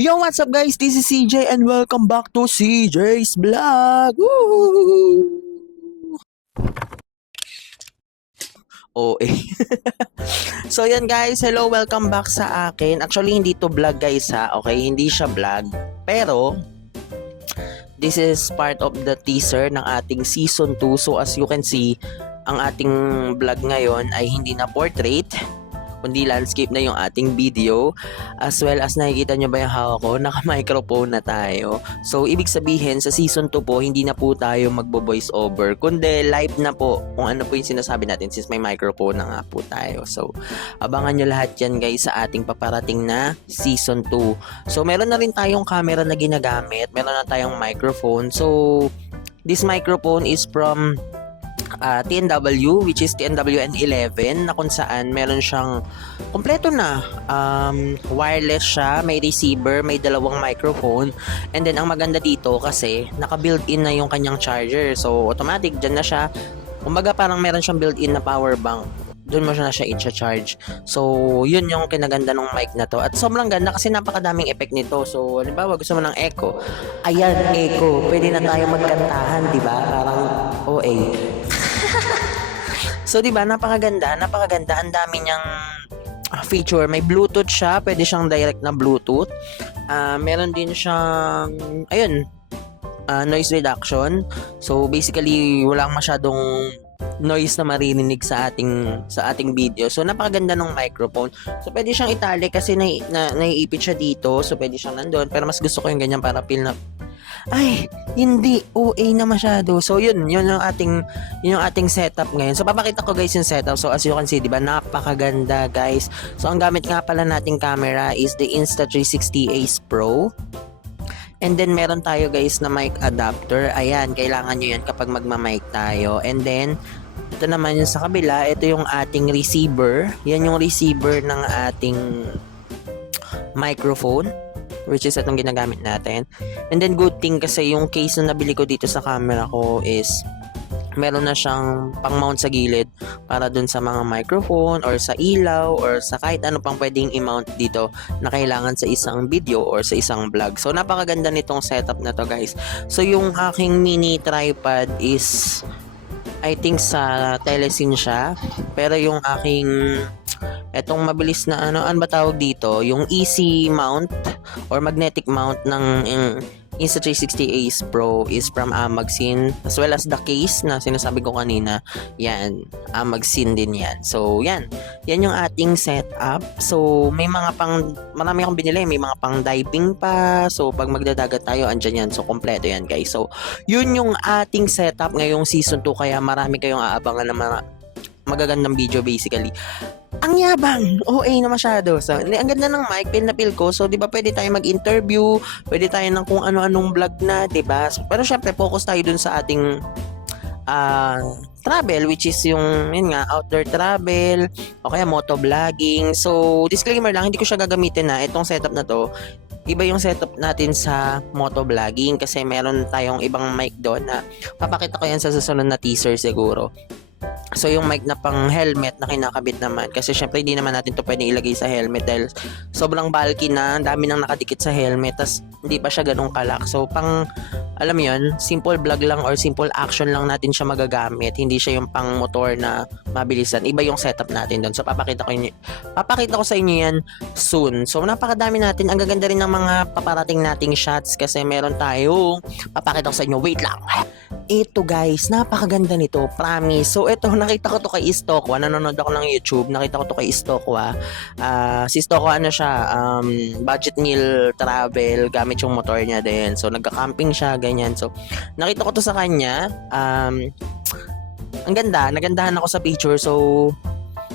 Yo, what's up guys? This is CJ and welcome back to CJ's Vlog! Woo! Oh, eh. So yan guys, hello, welcome back sa akin. Actually, hindi to vlog guys ha, okay? Hindi siya vlog. Pero, this is part of the teaser ng ating season 2. So as you can see, ang ating vlog ngayon ay hindi na portrait, kundi landscape na yung ating video. As well as nakikita nyo ba yung hawak ko? Naka-microphone na tayo. So, ibig sabihin, sa season 2 po, hindi na po tayo magbo-voice over, kundi live na po kung ano po yung sinasabi natin since may microphone na nga po tayo. So, abangan nyo lahat yan guys sa ating paparating na season 2. So, meron na rin tayong camera na ginagamit. Meron na tayong microphone. So, this microphone is from TNW, which is TNW N11, na kung saan meron siyang kompleto na, wireless siya, may receiver, may dalawang microphone, and then ang maganda dito kasi naka-built-in na yung kanyang charger, so automatic dyan na siya. Kumbaga parang meron siyang built-in na power bank, doon mo siya na siya i-charge. So, yun yung kinaganda ng mic na to. At sobrang ganda kasi napakadaming effect nito. So, halimbawa gusto mo ng echo. Ayan, echo. Pwede na tayo magkantahan, di ba? Parang OA. So, di ba, napakaganda. Ang dami niyang feature. May Bluetooth siya. Pwede siyang direct na Bluetooth. Meron din siyang, ayun, noise reduction. So, basically, walang masyadong noise na maririnig sa ating video. So, napakaganda ng microphone. So, pwede siyang itali kasi naiipit siya dito. So, pwede siyang nandun. Pero mas gusto ko yung ganyan para feel na, ay, hindi, OA na masyado. So, yun yung ating setup ngayon. So, papakita ko guys yung setup. So, as you can see, di ba, napakaganda guys. So, ang gamit nga pala nating camera is the Insta360 Ace Pro. And then, meron tayo guys na mic adapter. Ayan, kailangan nyo yan kapag magma-mic tayo. And then, ito naman yung sa kabila. Ito yung ating receiver. Yan yung receiver ng ating microphone, which is itong ginagamit natin. And then, good thing kasi yung case na nabili ko dito sa camera ko is meron na siyang pang-mount sa gilid para dun sa mga microphone or sa ilaw or sa kahit ano pang pwedeng i-mount dito na kailangan sa isang video or sa isang vlog. So, napakaganda nitong setup na to guys. So, yung aking mini tripod is I think sa Telesin siya. Pero yung aking etong mabilis na ano ba tawag dito? Yung easy mount or magnetic mount ng Insta360 Ace Pro is from Amagsin, as well as the case na sinasabi ko kanina. Yan, Amagsin din yan. So, yan yung ating setup. So, marami akong binili. May mga pang diving pa. So, pag magdadagat tayo, andyan yan. So, kompleto yan guys. So, yun yung ating setup ngayong season 2. Kaya marami kayong aabangan ng mga magagandang video basically. Ang yabang, OA na masyado. So, ang ganda ng mic, feel na feel ko. So, di ba, pwede tayo mag-interview, pwede tayo ng kung ano-anong vlog na, di ba? So, pero syempre, focus tayo dun sa ating travel, which is yung, yun nga, outdoor travel, o kaya motovlogging. So, disclaimer lang, hindi ko siya gagamitin na. Itong setup na to, iba yung setup natin sa motovlogging kasi meron tayong ibang mic doon na papakita ko yan sa susunod na teaser siguro. So, yung mic na pang helmet na kinakabit naman. Kasi syempre, hindi naman natin to pwede ilagay sa helmet dahil sobrang bulky na, ang dami nang nakadikit sa helmet, tas hindi pa siya ganun kalak. So, alam mo yun, simple vlog lang or simple action lang natin siya magagamit. Hindi siya yung pang motor na mabilisan. Iba yung setup natin doon. So, papakita ko sa inyo yan soon. So, napakadami natin. Ang gaganda rin ng mga paparating nating shots kasi meron tayo. Papakita ko sa inyo. Wait lang. Ito guys, napakaganda nito, promise. So ito, nakita ko to kay Istokwa, nanonood ako ng YouTube, nakita ko to kay Istokwa. Si Istokwa ano siya, budget meal travel, gamit yung motor niya din. So nagka-camping siya, ganyan. So nakita ko to sa kanya. Ang ganda, nagandahan ako sa picture. So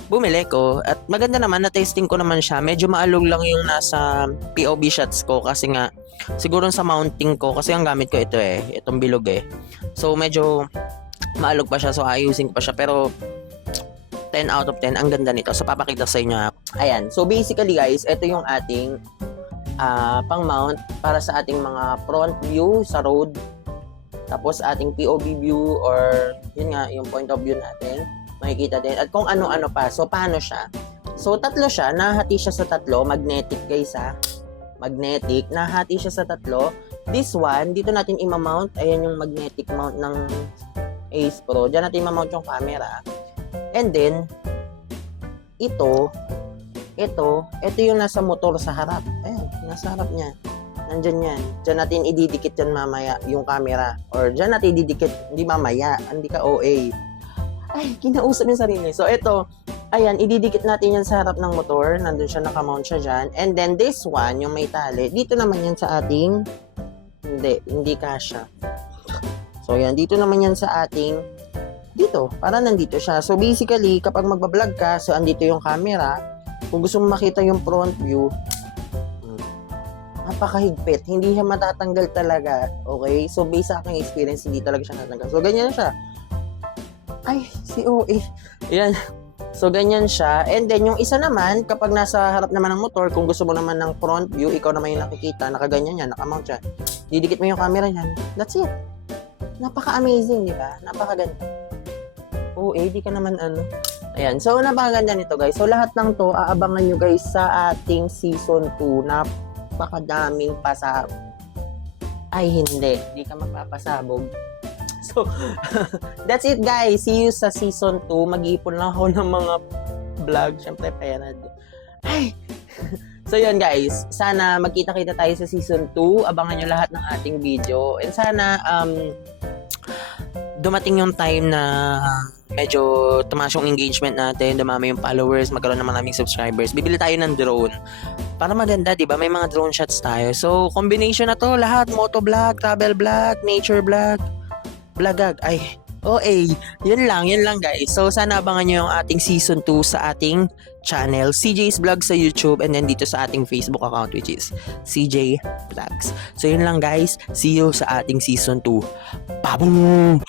bumili ko at maganda naman, na testing ko naman siya. Medyo maalog lang yung nasa POV shots ko kasi nga siguro sa mounting ko kasi ang gamit ko ito itong bilog So medyo maalog pa siya, so ayusin ko pa siya, pero 10 out of 10 ang ganda nito. So papakita sa inyo. Ayan. So basically guys, ito yung ating pang mount para sa ating mga front view sa road. Tapos ating POV view or yun nga yung point of view natin. Makikita din. At kung ano-ano pa. So, paano siya? So, tatlo siya. Nahati siya sa tatlo. Magnetic, guys, ha? magnetic. Nahati siya sa tatlo. This one, dito natin i-mount. Ayan yung magnetic mount ng Ace Pro. Diyan natin i-mount yung camera. And then, ito yung nasa motor sa harap. Ayan, nasa harap niya. Nandyan yan. Diyan natin ididikit yan mamaya yung camera. Or diyan natin ididikit, hindi mamaya. Hindi ka OA. Ay, kinausap yung sarili. So, ito, ayan, ididikit natin yan sa harap ng motor. Nandun siya, nakamount siya dyan. And then, this one, yung may tali, dito naman yan sa ating, hindi kasha. So, yan, dito naman yan sa ating, dito, para nandito siya. So, basically, kapag magbablog ka, so, andito yung camera. Kung gusto mo makita yung front view, napakahigpit. Hindi siya matatanggal talaga. Okay? So, based sa aking experience, hindi talaga siya natanggal. So, ganyan siya. Ay, si OA. Yan. So, ganyan siya. And then, yung isa naman, kapag nasa harap naman ng motor, kung gusto mo naman ng front view, ikaw naman yung nakikita, nakaganyan yan, nakamount yan. Didikit mo yung camera yan. That's it. Napaka-amazing, di ba? Napakaganda. OA, di ka naman ano. Ayan. So, napakaganda nito, guys. So, lahat ng to, aabangan nyo, guys, sa ating season 2. Napakadaming pasabog. Ay, hindi. Di ka magpapasabog. So, that's it, guys. See you sa season 2. Mag-iipon lang ako ng mga vlog. Siyempre, pera. Ay! So, yun, guys. Sana magkita-kita tayo sa season 2. Abangan nyo lahat ng ating video. And sana, dumating yung time na medyo tumaas yung engagement natin, dumami yung followers, magkaroon ng maraming subscribers. Bibili tayo ng drone. Para maganda, di ba? May mga drone shots tayo. So, combination na to. Lahat. Motovlog, travel vlog, nature vlog, vlogag. Ay, OA. Yun lang guys. So, sana abangan nyo yung ating season 2 sa ating channel, CJ's Vlog sa YouTube, and then dito sa ating Facebook account, which is CJ Vlogs. So, yun lang guys. See you sa ating season 2. Baboom!